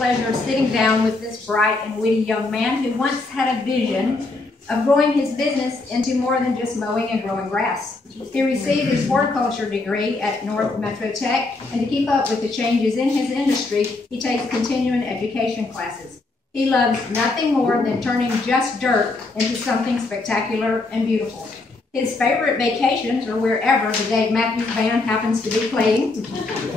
pleasure of sitting down with this bright and witty young man who once had a vision of growing his business into more than just mowing and growing grass. He received his horticulture degree at North Metro Tech, and to keep up with the changes in his industry, he takes continuing education classes. He loves nothing more than turning just dirt into something spectacular and beautiful. His favorite vacations are wherever the Dave Matthews Band happens to be playing.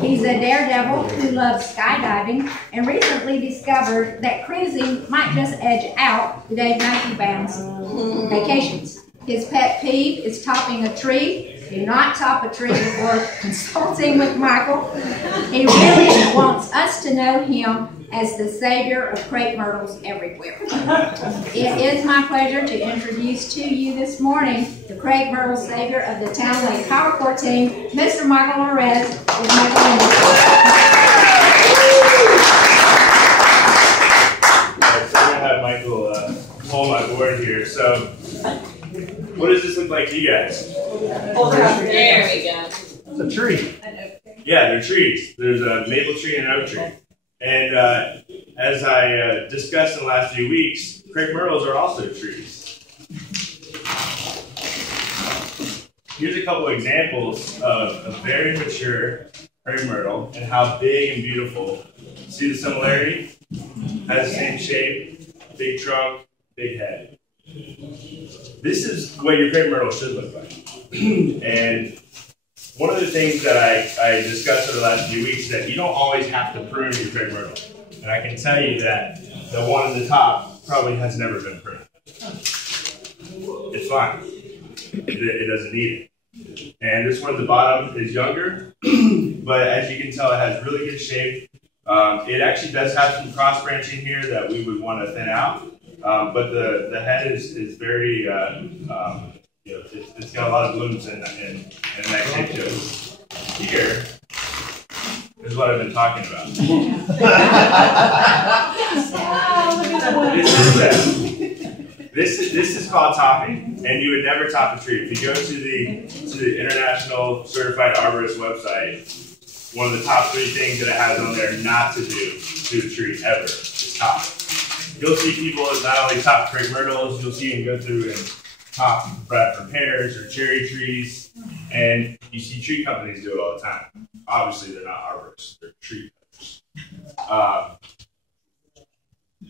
He's a daredevil who loves skydiving and recently discovered that cruising might just edge out the Dave Matthews Band's vacations. His pet peeve is topping a tree. Do not top a tree before consulting with Michael. He really wants us to know him as the savior of crepe myrtles everywhere. It is my pleasure to introduce to you this morning the crepe myrtle savior of the Town Lake Power Corps team, Mr. Michael Lorez. With Michael So I'm going to have Michael hold my board here. So, what does this look like to you guys? Oh, there we go. It's a tree. Yeah, they're trees. There's a maple tree and an oak tree. And as I discussed in the last few weeks, crepe myrtles are also trees. Here's a couple examples of a very mature crepe myrtle and how big and beautiful. See the similarity? Has the same shape, big trunk, big head. This is what your crepe myrtle should look like. And one of the things that I discussed over the last few weeks is that you don't always have to prune your crepe myrtle. And I can tell you that the one at the top probably has never been pruned. It's fine. It doesn't need it. And this one at the bottom is younger, but as you can tell, it has really good shape. It actually does have some cross branching here that we would want to thin out. But the head is very, it's got a lot of blooms in that shape to it. Here is what I've been talking about. This is called topping, and you would never top a tree. If you go to the International Certified Arborist website, one of the top 3 things that it has on there not to do to a tree ever is top. You'll see people not only top crepe myrtles, you'll see them go through and top Bradford pears or cherry trees, and you see tree companies do it all the time. Obviously, they're not arborists; they're tree cutters.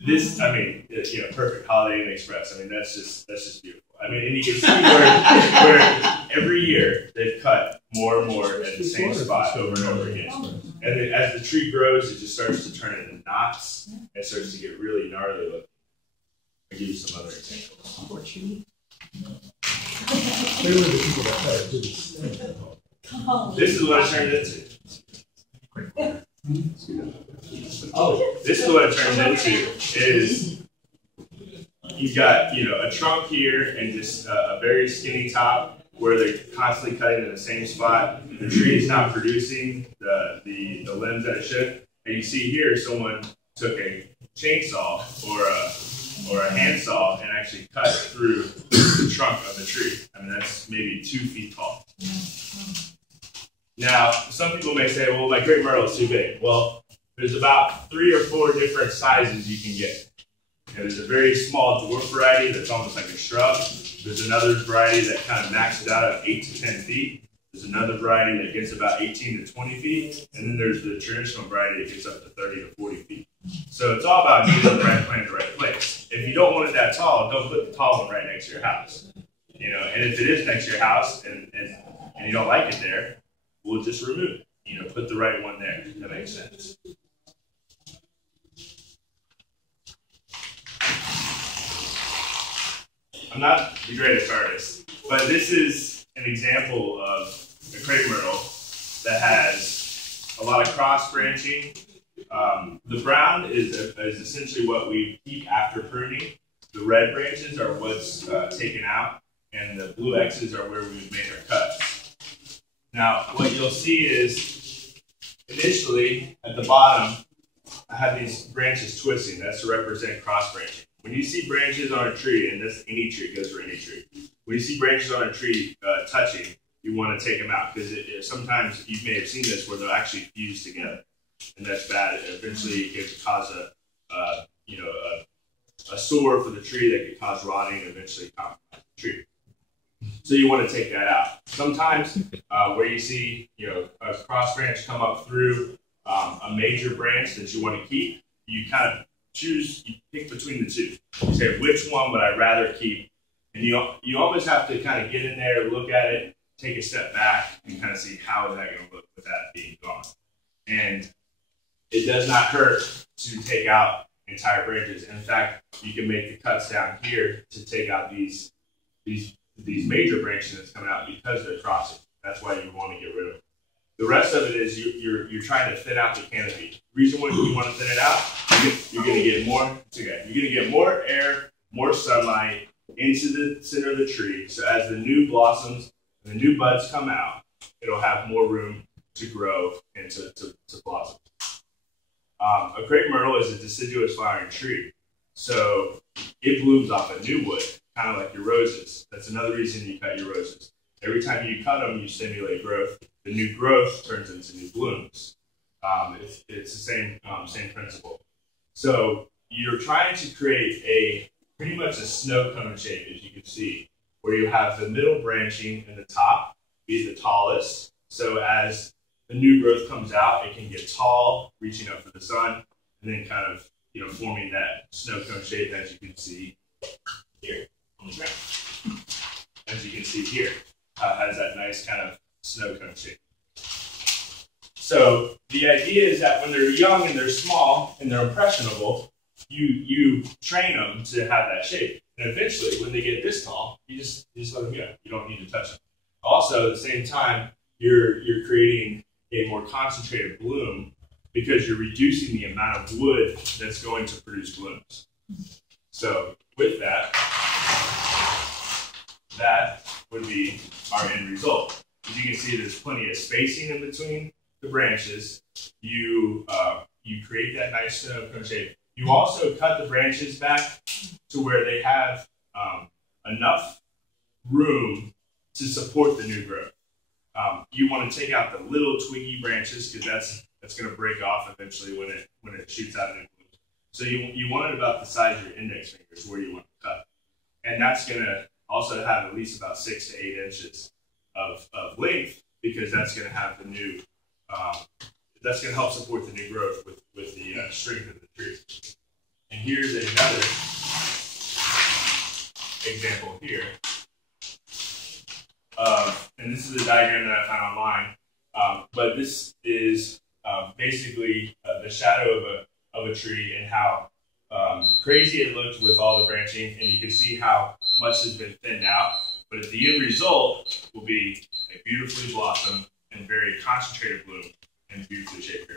This, I mean, perfect Holiday Inn Express. I mean, that's just beautiful. I mean, and you can see where every year they've cut more and more at the same spot over and over again. And then as the tree grows, it just starts to turn into knots and starts to get really gnarly looking. I'll give you some other examples. This is what it turned into. This is what it turns into is you've got a trunk here and just a very skinny top where they're constantly cutting in the same spot. The tree is not producing the limbs that it should. And you see here someone took a chainsaw or a handsaw and actually cut through the trunk of the tree. I mean, that's maybe 2 feet tall. Now, some people may say, well, my crepe myrtle is too big. Well, there's about 3 or 4 different sizes you can get. There's a very small dwarf variety that's almost like a shrub. There's another variety that kind of maxes out at 8 to 10 feet. There's another variety that gets about 18 to 20 feet. And then there's the traditional variety that gets up to 30 to 40 feet. So it's all about getting the right plant in the right place. If you don't want it that tall, don't put the tall one right next to your house. And if it is next to your house and you don't like it there, we'll just remove it. Put the right one there. That makes sense. I'm not the greatest artist, but this is an example of a crepe myrtle that has a lot of cross branching. The brown is essentially what we keep after pruning. The red branches are what's taken out, and the blue X's are where we've made our cuts. Now, what you'll see is initially at the bottom, I have these branches twisting. That's to represent cross branching. When you see branches on a tree, and this any tree goes for any tree, when you see branches on a tree touching, you want to take them out because sometimes you may have seen this where they'll actually fuse together. and that's bad. Eventually, it could cause a sore for the tree that could cause rotting and eventually compromise the tree. So you want to take that out. Sometimes where you see a cross branch come up through a major branch that you want to keep, you kind of you pick between the two. You say, which one would I rather keep? And you almost have to kind of get in there, look at it, take a step back, and kind of see how is that going to look with that being gone. And it does not hurt to take out entire branches. In fact, you can make the cuts down here to take out these major branches that's coming out because they're crossing. That's why you want to get rid of them. The rest of it is you're trying to thin out the canopy. The reason why you want to thin it out, you're going to get more. It's okay. You're going to get more air, more sunlight into the center of the tree. So as the new blossoms and the new buds come out, it'll have more room to grow and to blossom. A crepe myrtle is a deciduous flowering tree, so it blooms off of new wood, kind of like your roses. That's another reason you cut your roses. Every time you cut them, you stimulate growth. The new growth turns into new blooms. It's the same principle. So you're trying to create pretty much a snow cone shape, as you can see, where you have the middle branching and the top be the tallest. So as the new growth comes out, it can get tall, reaching up for the sun, and then kind of forming that snow cone shape, as you can see here on the ground. As you can see here, has that nice kind of snow cone shape. So the idea is that when they're young and they're small and they're impressionable, you train them to have that shape. And eventually, when they get this tall, you just let them go. You don't need to touch them. Also, at the same time, you're creating a more concentrated bloom because you're reducing the amount of wood that's going to produce blooms. So with that, that would be our end result. As you can see, there's plenty of spacing in between the branches. You create that nice snow cone shape. You also cut the branches back to where they have enough room to support the new growth. You want to take out the little twiggy branches because that's going to break off eventually when it shoots out and blooms. So you want it about the size of your index fingers where you want to cut, and that's going to also have at least about 6 to 8 inches of length because that's going to have the new that's going to help support the new growth with the strength of the tree. And here's another example here. And this is a diagram that I found online, but this is basically the shadow of a tree and how crazy it looked with all the branching, and you can see how much has been thinned out. But the end result will be a beautifully blossomed and very concentrated bloom and beautifully shaped.